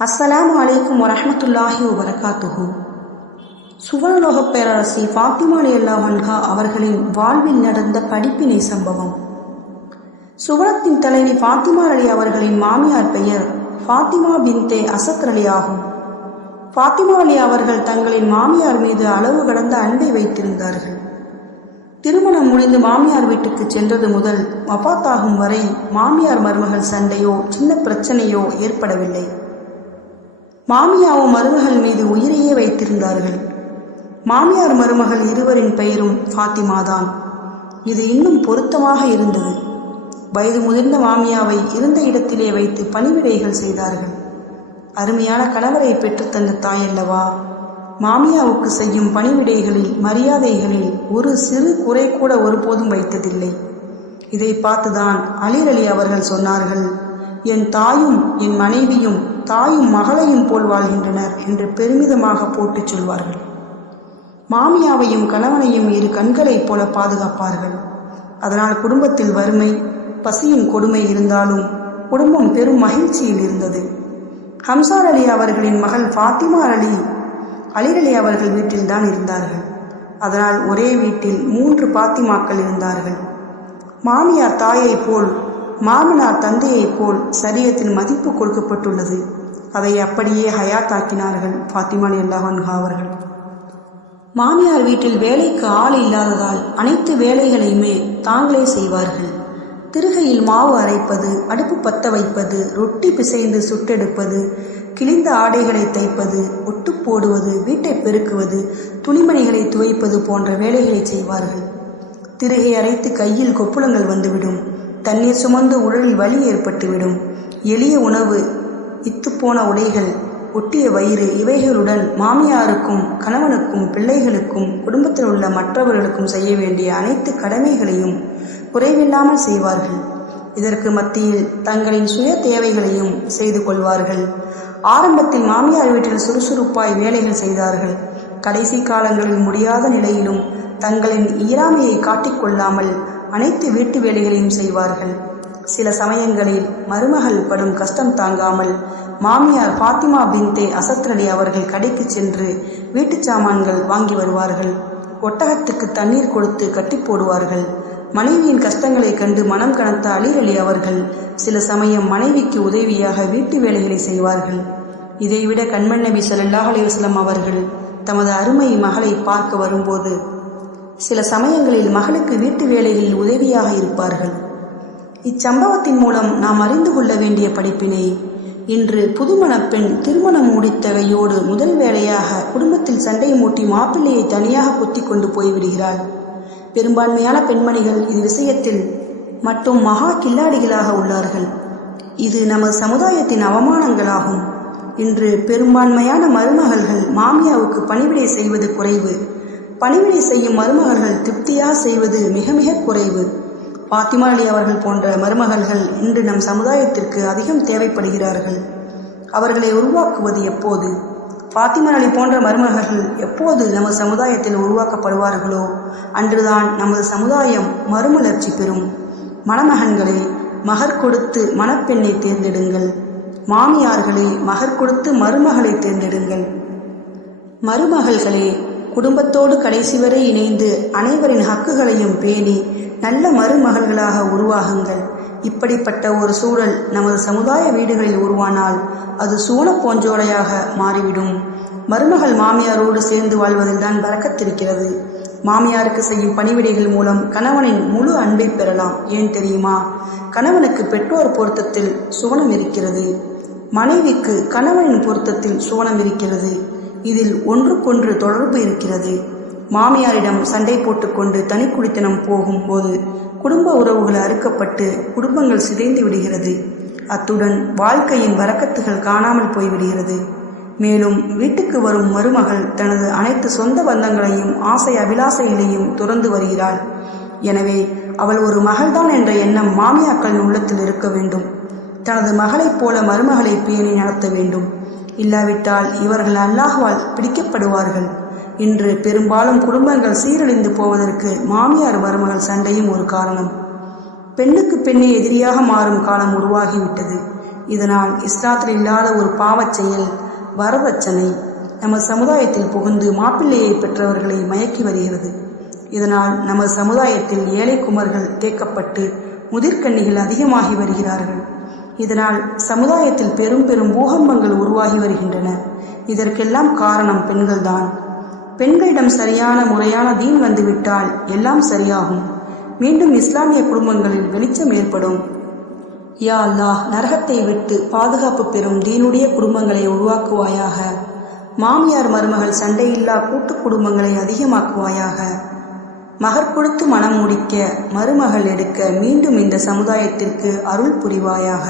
அஸ்ஸலாமு அலைக்கும் வரமத்துல்லாஹி வபரகாத்துஹு. சுவர்ணலோகப் பேரரசி ஃபாத்திமாலி அல்லா அன்ஹா அவர்களின் வாழ்வில் நடந்த படிப்பினை சம்பவம். சுவனத்தின் தலைவி ஃபாத்திமா அலி அவர்களின் மாமியார் பெயர் ஃபாத்திமா பின்தே அசத் அலி ஆகும். ஃபாத்திமா அலி அவர்கள் தங்களின் மாமியார் மீது அளவு கடந்த அன்பை வைத்திருந்தார்கள். திருமணம் முடிந்து மாமியார் வீட்டுக்கு சென்றது முதல் வபாத்தாகும் வரை மாமியார் மருமகள் சண்டையோ சின்ன பிரச்சனையோ ஏற்படவில்லை. மாமியாவும் மருமகள் மீது உயிரையே வைத்திருந்தார்கள். மாமியார் மருமகள் இருவரின் பெயரும் ஃபாத்திமாதான். இது இன்னும் பொருத்தமாக இருந்தது. வயது முதிர்ந்த மாமியாவை இருந்த இடத்திலே வைத்து பணிவிடைகள் செய்தார்கள். அருமையான கணவரை பெற்றுத்தந்த தாயல்லவா மாமியாவுக்கு செய்யும் பணிவிடைகளில் மரியாதைகளில் ஒரு சிறு குறை கூட ஒருபோதும் வைத்ததில்லை. இதை பார்த்துதான் அலிரலி அவர்கள் சொன்னார்கள் என் தாயும் என் மனைவியும் தாயும் மகளையும் போல் வாழ்கின்றனர் என்று பெருமிதமாக போட்டுச் சொல்வார்கள். மாமியாவையும் கணவனையும் இரு கண்களைப் போல பாதுகாப்பார்கள். அதனால் குடும்பத்தில் வறுமை பசியும் கொடுமை இருந்தாலும் குடும்பம் பெரும் மகிழ்ச்சியில் இருந்தது. ஹம்சார் அலி அவர்களின் மகள் ஃபாத்திமா அலி அலிரலி அவர்கள் வீட்டில்தான் இருந்தார்கள். அதனால் ஒரே வீட்டில் மூன்று பாத்திமாக்கள் இருந்தார்கள். மாமியார் தாயைப் போல் மாமனார் தந்தையைப் போல் சரீரத்தின் மதிப்பு கொடுக்கப்பட்டுள்ளது. அதை அப்படியே ஹயாத்தாக்கினார்கள் ஃபாத்திமா அல்லாஹன்ஹா அவர்கள். மாமியார் வீட்டில் வேலைக்கு ஆள் இல்லாததால் அனைத்து வேலைகளையுமே தாங்களே செய்வார்கள். திருகையில் மாவு அரைப்பது அடுப்பு பத்த வைப்பது ரொட்டி பிசைந்து சுட்டெடுப்பது கிழிந்த ஆடைகளை தைப்பது ஒட்டு போடுவது வீட்டை பெருக்குவது துணிமணிகளை துவைப்பது போன்ற வேலைகளை செய்வார்கள். திருகை அரைத்து கையில் கொப்புளங்கள் வந்துவிடும். தண்ணீர் சுமந்து உடலில் வலி ஏற்பட்டுவிடும். எளிய உணவு இத்துப்போன உடைகள் ஒட்டிய வயிறு இவைகளுடன் மாமியாருக்கும் கணவனுக்கும் பிள்ளைகளுக்கும் குடும்பத்தில் உள்ள மற்றவர்களுக்கும் செய்ய வேண்டிய அனைத்து கடமைகளையும் குறைவில்லாமல் செய்வார்கள். இதற்கு மத்தியில் தங்களின் சுய தேவைகளையும் செய்து கொள்வார்கள். ஆரம்பத்தில் மாமியார் வீட்டில் சுறுசுறுப்பாய் வேலைகள் செய்தார்கள். கடைசி காலங்களில் முடியாத நிலையிலும் தங்களின் இயலாமையை காட்டிக்கொள்ளாமல் அனைத்து வீட்டு வேலைகளையும் செய்வார்கள். சில சமயங்களில் மருமகள் படும் கஷ்டம் தாங்காமல் மாமியார் பாத்திமா பின்தே அசத்ரலி அவர்கள் கடைக்கு சென்று வீட்டுச் சாமான்கள் வாங்கி வருவார்கள். ஒட்டகத்துக்கு தண்ணீர் கொடுத்து கட்டி போடுவார்கள். மனைவியின் கஷ்டங்களைக் கண்டு மனம் கனத்த அலிரலி அவர்கள் சில சமயம் மனைவிக்கு உதவியாக வீட்டு வேலைகளை செய்வார்கள். இதைவிட கண்மண் நபி ஸல்லல்லாஹு அலைஹி அவர்கள் தமது அருமை மகளை பார்க்க வரும்போது சில சமயங்களில் மகளுக்கு வீட்டு வேலைகளில் உதவியாக இருப்பார்கள். இச்சம்பவத்தின் மூலம் நாம் அறிந்து கொள்ள வேண்டிய படிப்பினை இன்று புதுமணப்பெண் திருமணம் முடித்தவையோடு முதல் வேலையாக குடும்பத்தில் சண்டை மூட்டி மாப்பிள்ளையை தனியாக குத்தி கொண்டு போய்விடுகிறாள். பெரும்பான்மையான பெண்மணிகள் இது விஷயத்தில் மட்டும் மகா கில்லாடிகளாக உள்ளார்கள். இது நமது சமுதாயத்தின் அவமானங்களாகும். இன்று பெரும்பான்மையான மருமகள்கள் மாமியாவுக்கு பணிவிடை செய்வது குறைவு. பணிவினை செய்யும் மருமகள்கள் திருப்தியாக செய்வது மிக மிக குறைவு. பாத்திமா அலி அவர்கள் போன்ற மருமகள்கள் இன்று நம் சமுதாயத்திற்கு அதிகம் தேவைப்படுகிறார்கள். அவர்களை உருவாக்குவது எப்போது? பாத்திமா அலி போன்ற மருமகள்கள் எப்போது நமது சமுதாயத்தில் உருவாக்கப்படுவார்களோ அன்றுதான் நமது சமுதாயம் மறுமலர்ச்சி பெறும். மணமகன்களே மகர் கொடுத்து மணப்பெண்ணை தேர்ந்தெடுங்கள். மாமியார்களே மகர் கொடுத்து மருமகளை தேர்ந்தெடுங்கள். மருமகள்களே குடும்பத்தோடு கடைசி வரை இணைந்து அனைவரின் ஹக்குகளையும் பேணி நல்ல மருமகள்களாக உருவாகுங்கள். இப்படிப்பட்ட ஒரு சூழல் நமது சமுதாய வீடுகளில் உருவானால் அது சூன போஞ்சோலையாக மாறிவிடும். மருமகள் மாமியாரோடு சேர்ந்து வாழ்வதில் தான் பறக்கத்திருக்கிறது மாமியாருக்கு செய்யும் பணிவிடைகள் மூலம் கணவனின் முழு அன்பை பெறலாம். ஏன் தெரியுமா? கணவனுக்கு பெற்றோர் பொருத்தத்தில் சுவனம் இருக்கிறது. மனைவிக்கு கணவனின் பொருத்தத்தில் சுவனம் இருக்கிறது. இதில் ஒன்றுக்கொன்று தொடர்பு இருக்கிறது. மாமியாரிடம் சண்டை போட்டுக்கொண்டு தனி குடித்தனம் போகும்போது குடும்ப உறவுகள் அறுக்கப்பட்டு குடும்பங்கள் சிதைந்து விடுகிறது. அத்துடன் வாழ்க்கையின் வரக்கத்துகள் காணாமல் போய்விடுகிறது. மேலும் வீட்டுக்கு வரும் மருமகள் தனது அனைத்து சொந்த பந்தங்களையும் ஆசை அபிலாசைகளையும் துறந்து வருகிறாள். எனவே அவள் ஒரு மகள்தான் என்ற எண்ணம் மாமியாக்களின் உள்ளத்தில் இருக்க வேண்டும். தனது மகளைப் போல மருமகளை பேணி நடத்த வேண்டும். இல்லாவிட்டால் இவர்கள் அல்லாஹ்வால் பிடிக்கப்படுவார்கள். இன்று பெரும்பாலும் குடும்பங்கள் சீரழிந்து போவதற்கு மாமியார் மருமகள் சண்டையும் ஒரு காரணம். பெண்ணுக்கு பெண்ணே எதிரியாக மாறும் காலம் உருவாகிவிட்டது. இதனால் இஸ்லாத்தில் இல்லாத ஒரு பாவச் செயல் வரதட்சணை நமது சமுதாயத்தில் புகுந்து மாப்பிள்ளையை பெற்றவர்களை மயக்கி வருகிறது. இதனால் நமது சமுதாயத்தில் ஏழை குமர்கள் தேக்கப்பட்டு முதிர்கன்னிகள் அதிகமாகி வருகிறார்கள். இதனால் சமுதாயத்தில் பெரும் பெரும் பூகம்பங்கள் உருவாகி வருகின்றன. இதற்கெல்லாம் காரணம் பெண்கள்தான். பெண்களிடம் சரியான முறையான தீன் வந்துவிட்டால் எல்லாம் சரியாகும். மீண்டும் இஸ்லாமிய குடும்பங்களில் வெளிச்சம் ஏற்படும். யா அல்லாஹ் நரகத்தை விட்டு பாதுகாப்பு பெறும் தீனுடைய குடும்பங்களை உருவாக்குவாயாக. மாமியார் மருமகள் சண்டையில்லா கூட்டு குடும்பங்களை அதிகமாக்குவாயாக. மகர் கொடுத்து மனம் முடிக்க மருமகள் எடுக்க மீண்டும் இந்த சமுதாயத்திற்கு அருள் புரிவாயாக.